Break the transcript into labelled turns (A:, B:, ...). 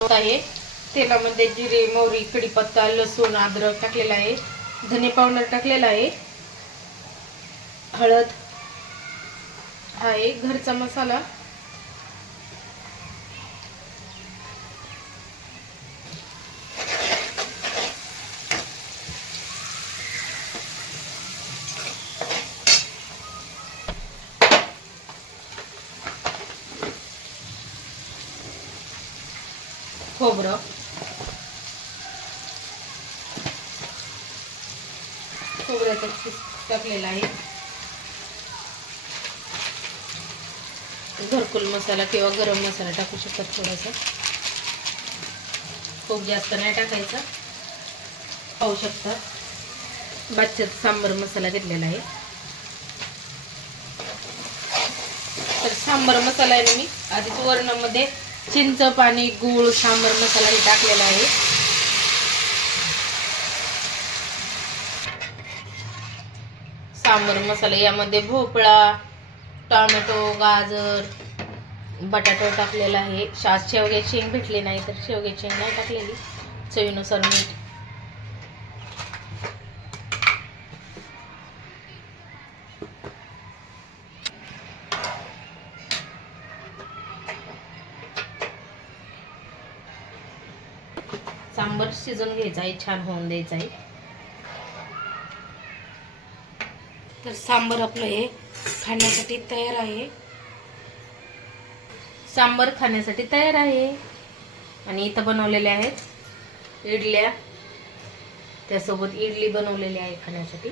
A: आहे. तेलामध्ये जिरे मोहरी कडीपत्ता लसूण अद्रक टाकलेला आहे. धने पावडर टाकलेला आहे. हळद. हा आहे घरचा मसाला. खोबरं. खोबऱ्याचा किस टाकलेला आहे. घरकुल मसाला किंवा गरम मसाला टाकू शकतात थोडासा. खूप जास्त नाही टाकायचा. पाहू शकता. बादशात सांबर मसाला घेतलेला आहे. तर सांबर मसाला आहे ना मी आधीच वरणामध्ये चिंच पाणी गूळ सांबर मसाला हे टाकलेला आहे. सांबर मसाला यामध्ये भोपळा टोमॅटो गाजर बटाटो टाकलेला आहे. शास शेवग्याची शेंग भेटली नाही तर शेवग्याची शेंग नाही टाकलेली. चवीनुसार मीठ सांबर शिजून घ्यायचा आहे छान होऊन द्यायचं आहे. तर सांबर आपलं हे खाण्यासाठी तयार आहे. सांबर खाण्यासाठी तयार आहे. आणि इथं बनवलेले आहेत इडल्या. त्यासोबत इडली बनवलेली आहे खाण्यासाठी.